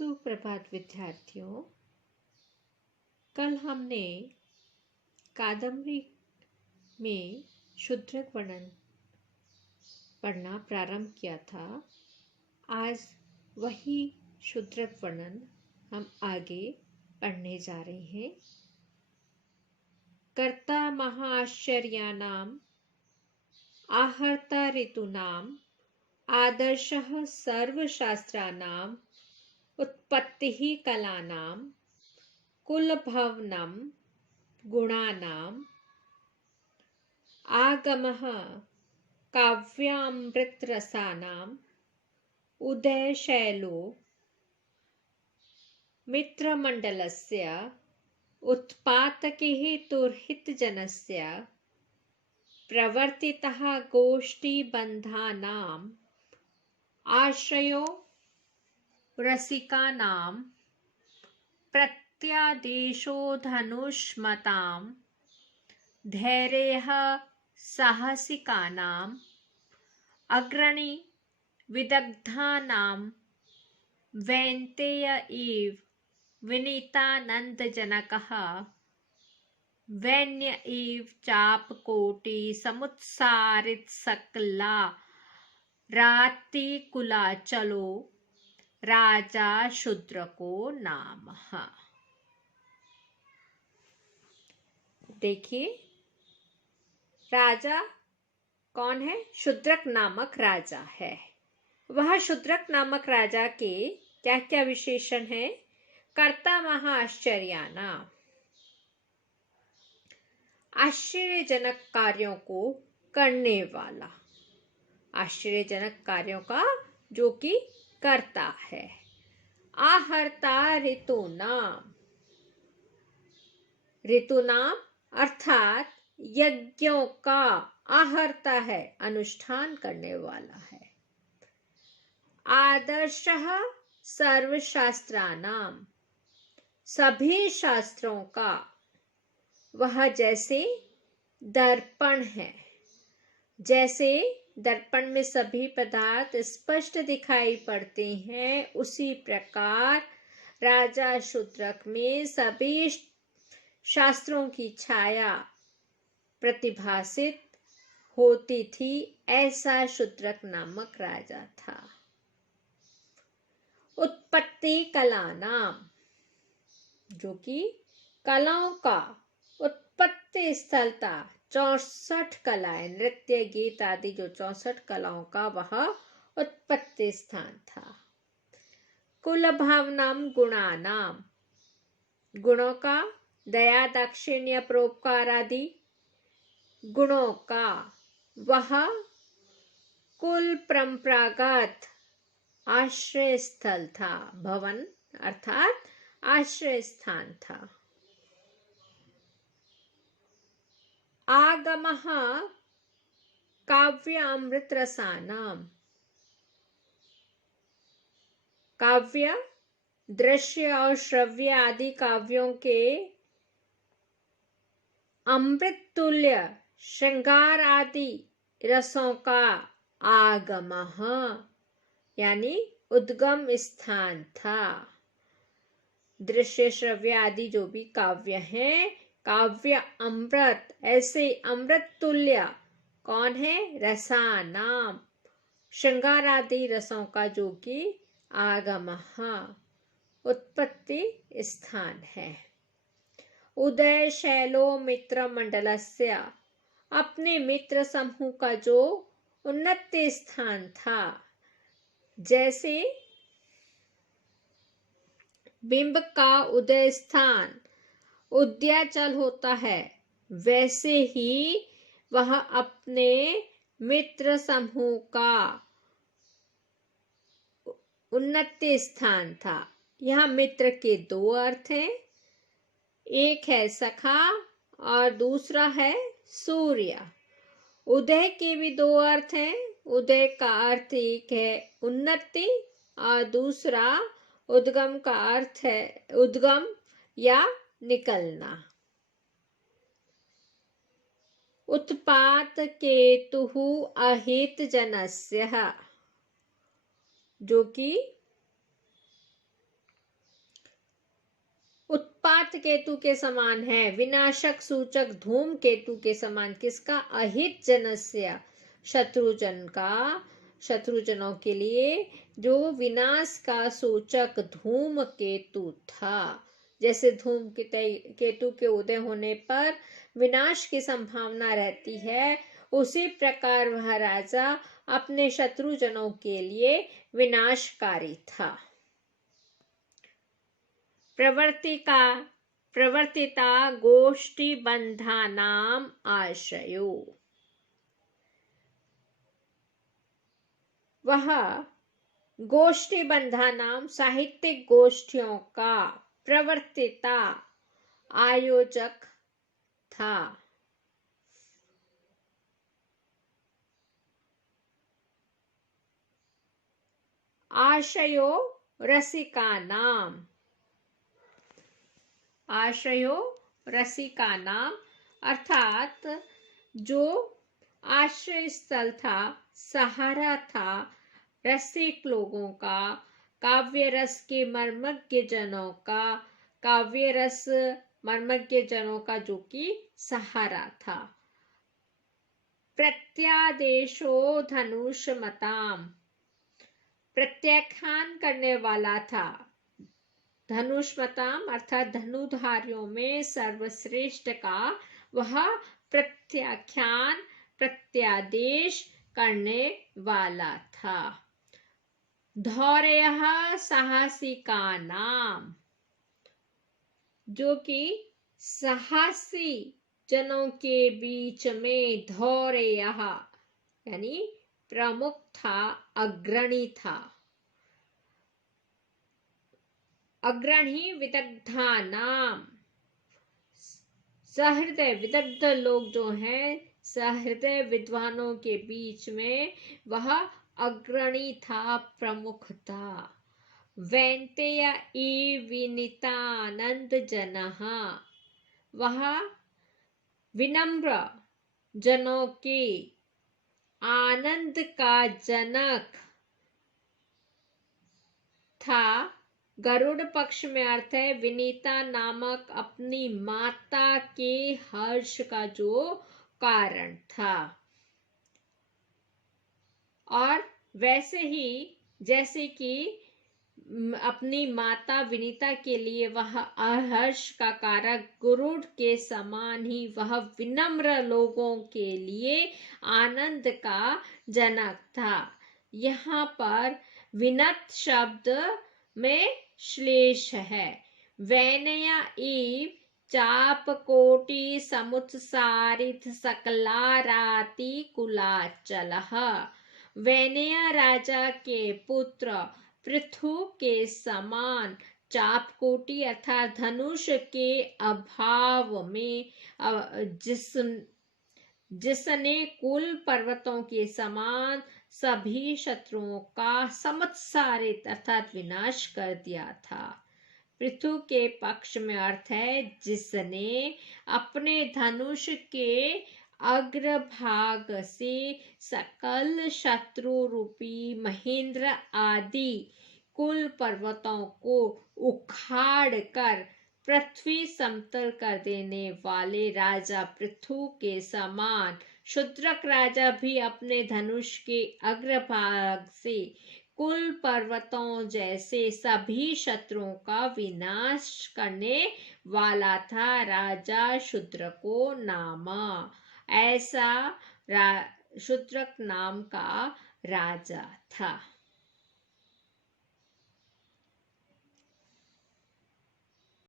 सुप्रभात विद्यार्थियों। कल हमने कादम्बरी में शूद्रक वर्णन पढ़ना प्रारंभ किया था। आज वही शूद्रक वर्णन हम आगे पढ़ने जा रहे हैं। कर्ता महाआश्चर्याणाम् आहर्ता ऋतूनाम् आदर्शः सर्वशास्त्राणाम् उत्पत्तिः कलानां कुलभवनं गुणानां आगमः काव्यामृतरसानाम् उदयशैलो मित्रमण्डलस्य उत्पातके तुर्हितजनस्य प्रवर्तितः गोष्ठीबन्धानाम् आश्रयो रसिकानां प्रत्यादेशो धनुष्मतां धैर्यः साहसिकानाम् अग्रणी विदग्धानां वैन्तेय इव विनीतानन्दजनकः वैन्य इव चापकोटि समुत्सारितसकला रातिकुलाचलो राजा शूद्रको नामः। देखिए, राजा कौन है? शूद्रक नामक राजा है। वह शूद्रक नामक राजा के क्या क्या विशेषण है? कर्ता महाआश्चर्याणाम्, आश्चर्यजनक कार्यों को करने वाला, आश्चर्यजनक कार्यों का जो कि करता है। आहर्ता ऋतूनाम, ऋतुनाम अर्थात यज्ञों का आहर्ता है, अनुष्ठान करने वाला है। आदर्शः सर्वशास्त्राणाम, सभी शास्त्रों का वह जैसे दर्पण है, जैसे दर्पण में सभी पदार्थ स्पष्ट दिखाई पड़ते हैं, उसी प्रकार राजा शूद्रक में सभी शास्त्रों की छाया प्रतिभासित होती थी। ऐसा शूद्रक नामक राजा था। उत्पत्ति कलानाम, जो कि कलाओं का उत्पत्ति स्थल था। 64 कलाएं, नृत्य गीत आदि जो 64 कलाओं का वह उत्पत्ति स्थान था। कुल भावनाम गुणानाम, गुणों का, दया दाक्षिण्य परोपकार आदि गुणों का वह कुल परंपरागत आश्रय स्थल था। भवन अर्थात आश्रय स्थान था। आगमः काव्य अमृत रसानाम, काव्य, दृश्य और श्रव्य आदि काव्यों के अमृत तुल्य श्रृंगार आदि रसों का आगमः यानी उद्गम स्थान था। दृश्य श्रव्य आदि जो भी काव्य हैं, काव्य अमृत, ऐसे अमृत तुल्य कौन है? रसानाम, श्रृंगार आदि रसों का जो कि आगमः उत्पत्ति स्थान है। उदय शैलो मित्र मंडलस्य, अपने मित्र समूह का जो उन्नत स्थान था। जैसे बिंब का उदय स्थान उदयाचल होता है, वैसे ही वह अपने मित्र समूह का उन्नत स्थान था। यहाँ मित्र के दो अर्थ हैं, एक है सखा और दूसरा है सूर्य। उदय के भी दो अर्थ हैं। उदय का अर्थ एक है उन्नति और दूसरा उद्गम का अर्थ है उद्गम या निकलना। उत्पात केतुः अहित जनस्य, जो कि उत्पात केतु के समान है, विनाशक सूचक धूम केतु के समान। किसका? अहित जनस्य, शत्रुजनों के लिए जो विनाश का सूचक धूम केतु था। जैसे धूम केतु के उदय होने पर विनाश की संभावना रहती है, उसी प्रकार वह राजा अपने शत्रुजनों के लिए विनाशकारी था। प्रवर्तिता गोष्ठी बंधानाम आशयो, वह गोष्ठी बंधानाम साहित्यिक गोष्ठियों का प्रवर्तिता आयोजक था। आशयो रसिका नाम, आशयो रसिका नाम अर्थात जो आश्रय स्थल था, सहारा था रसिक लोगों का, काव्य रस के मर्मज्ञ जनों का, काव्य रस मर्मज्ञ जनों का जो कि सहारा था। प्रत्यादेशो धनुष मताम, प्रत्याख्यान करने वाला था। धनुष्मताम अर्थात धनुधारियों में सर्वश्रेष्ठ का वह प्रत्याख्यान, प्रत्यादेश करने वाला था। धौर्यः साहसी का नाम, जो कि साहसी जनों के बीच में धौर्यः यानी प्रमुख था, अग्रणी था। अग्रणी विदग्धा नाम, सहृदय विदग्ध लोग जो हैं, सहृदय विद्वानों के बीच में वह अग्रणी था, प्रमुख था। वैन्तेय विनीतानंद जनः, वह विनम्र जनों के आनंद का जनक था। गरुड़ पक्ष में अर्थ है विनीता नामक अपनी माता के हर्ष का जो कारण था। और वैसे ही जैसे कि अपनी माता विनीता के लिए वह हर्ष का कारक, गरुड़ के समान ही वह विनम्र लोगों के लिए आनंद का जनक था। यहाँ पर विनत शब्द में श्लेष है। वैनया इव चाप कोटि समुत्सारित सकलाराति कुलाचलः, वैनया राजा के पुत्र पृथु के समान चापकोटी अर्थात धनुष के अभाव में जिसने कुल पर्वतों के समान सभी शत्रुओं का समत्सारित अर्थात विनाश कर दिया था। पृथु के पक्ष में अर्थ है जिसने अपने धनुष के अग्रभाग से सकल शत्रु रूपी महेंद्र आदि कुल पर्वतों को उखाड़ कर पृथ्वी समतल कर देने वाले राजा पृथु के समान शूद्रक राजा भी अपने धनुष के अग्रभाग से कुल पर्वतों जैसे सभी शत्रुओं का विनाश करने वाला था। राजा शूद्रको नाम, ऐसा शूद्रक नाम का राजा था।